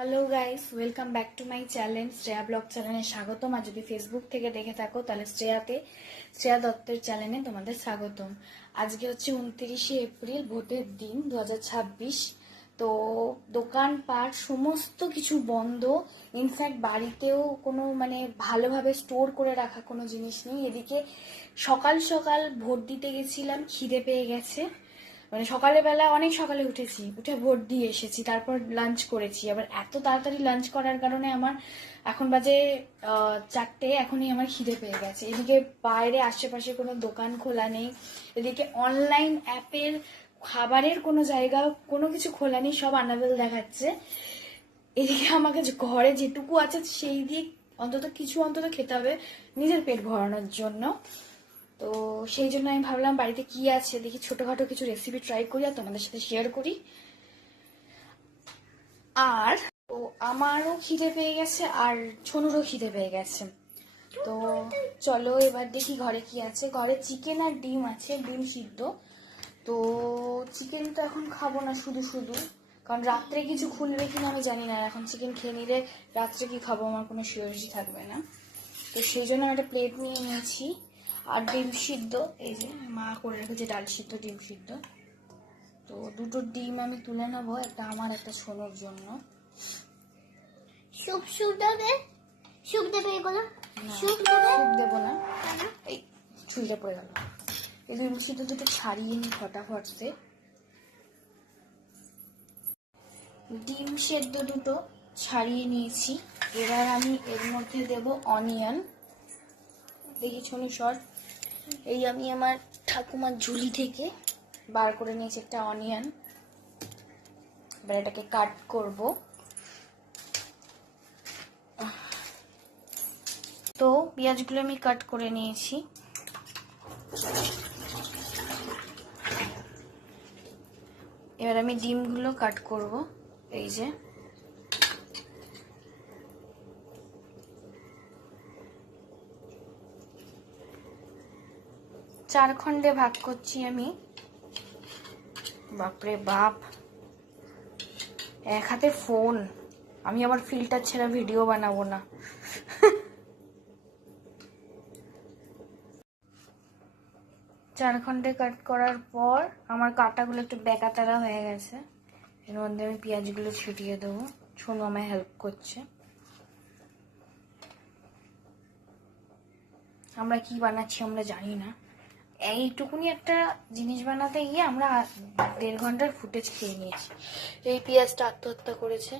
Hello guys, welcome back to my channel Shreya blog চ্যানেলে স্বাগতম। আর যদি ফেসবুক থেকে দেখে থাকো তাহলে শ্রেয়া দত্তের চ্যানেলে তোমাদের স্বাগতম। আজকে হচ্ছে 29শে এপ্রিল, ভোটের দিন 2026। তো দোকানপাট সমস্ত কিছু বন্ধ। ইনফ্যাক্ট বাড়িতেও কোনো ভালোভাবে স্টোর করে রাখা কোনো জিনিস নেই। এদিকে সকাল সকাল ভোট দিতে গেছিলাম, খিদে পেয়ে গেছে। সকালবেলা অনেক সকালে উঠে ভোট দিয়ে এসেছি, তারপর লাঞ্চ করেছি। আবার এত তাড়াতাড়ি লাঞ্চ করার কারণে আমার এখন বাজে 4টে, এখনই আমার খিদে পেয়ে গেছে। এদিকে বাইরে আশেপাশে কোনো দোকান খোলা নেই, এদিকে অনলাইন অ্যাপের খাবারের কোনো জায়গা কোনো কিছু খোলা নেই, সব আনাবেল দেখাচ্ছে। এদিকে আমাকে ঘরে যেটুকু আছে সেই দিয়ে অন্তত খেতে হবে নিজের পেট ভরানোর জন্য। তো সেই জন্য আমি ভাবলাম বাড়িতে কি আছে দেখি, ছোটখাটো কিছু রেসিপি ট্রাই করি আর তোমাদের সাথে শেয়ার করি। আর তো আমারও খিদে পেয়ে গেছে আর ছোনুরও খিদে পেয়ে গেছে। তো চলো এবার দেখি ঘরে কি আছে। ঘরে চিকেন আর ডিম আছে, ডিম সিদ্ধ। তো চিকেন তো এখন খাবো না শুধু শুধু, কারণ রাত্রে কিছু খুলবে কিনা আমি জানি না। এখন চিকেন খেয়ে নিলে রাত্রে কি খাবো আমার কোনো সিওরিটি থাকবে না। তো সেই জন্য আমি একটা প্লেট নিয়ে নিয়েছি। আর ডিম সিদ্ধ, এই যে মা করে রেখেছে ডাল সিদ্ধ, ডিম সিদ্ধ। তো দুটো ডিম আমি তুলে নেবো, একটা আমার একটা সোনোর জন্য। সুপ দেবে এগুলো? সুপ দেবো না, এই ছুরিটা পড়ে গেল। এই ডিম সিদ্ধ দুটো ছাড়িয়ে নি ফটাফট সে। ডিম সেদ্ধ দুটো ছাড়িয়ে নিয়েছি। এবার আমি এর মধ্যে দেব অনিয়ন। দেখি ছোনো শর্ট, এই আমি আমার ঠাকুমার ঝুলি থেকে বার করে নিয়েছি একটা অনিয়ন। এবার এটাকে কাট করব। তো পেঁয়াজগুলো আমি কাট করে নিয়েছি। এবার আমি ডিমগুলো কাট করব, এই যে। চার খণ্ডে ভাগ করছি আমি। বাপরে বাপ, এক হাতে ফোন, আমি আবার ফিল্টার ছাড়া ভিডিও বানাবো না। চার খণ্ডে কাট করার পর আমার কাটাগুলো একটু বেকাতারা হয়ে গেছে। এর মধ্যে আমি পেঁয়াজগুলো ছিটিয়ে দেবো। ছোনু আমায় হেল্প করছে। আমরা কি বানাচ্ছি আমরা জানি না। এইটুকুনি একটা জিনিস বানাতে গিয়ে আমরা 1.5 ঘন্টার ফুটেজ খেয়ে নিয়েছি। এই পেঁয়াজটা আত্মহত্যা করেছে,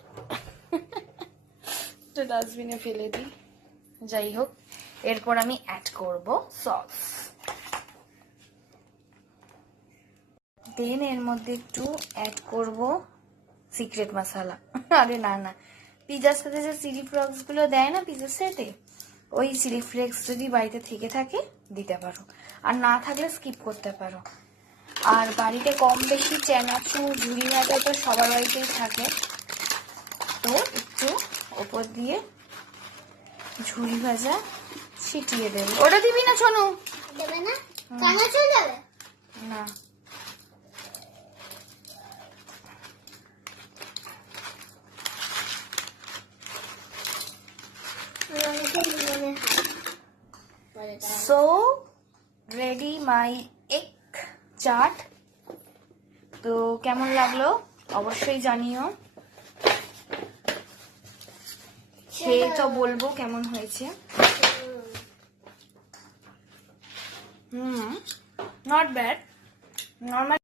তো ডাস্টবিনে ফেলে দিই। যাই হোক, এরপর আমি অ্যাড করব সস। দেন এর মধ্যে একটু অ্যাড করব সিক্রেট মশলা। আরে না, পিজার সাথে যে চিলি ফ্লেক্স গুলো দেয় না পিজার সেটে, ওই চিলি ফ্লেক্স যদি বাড়িতে থেকে থাকে দিতে পারো, আর না থাকলে স্কিপ করতে পারো। আর বাড়িতে কম বেশি চানাচুর, ঝুড়ি ভাজা তো সবার বাড়িতেই থাকে, তো একটু ওপর দিয়ে ঝুড়ি ভাজা ছিটিয়ে দেবে। ওটা দিবি না ছোনু? দেবে না, চানাচুর দেবে না। So ready my egg chaat. তো কেমন লাগলো অবশ্যই জানিও, খেয়ে তো বলবো কেমন হয়েছে। Not bad, normal.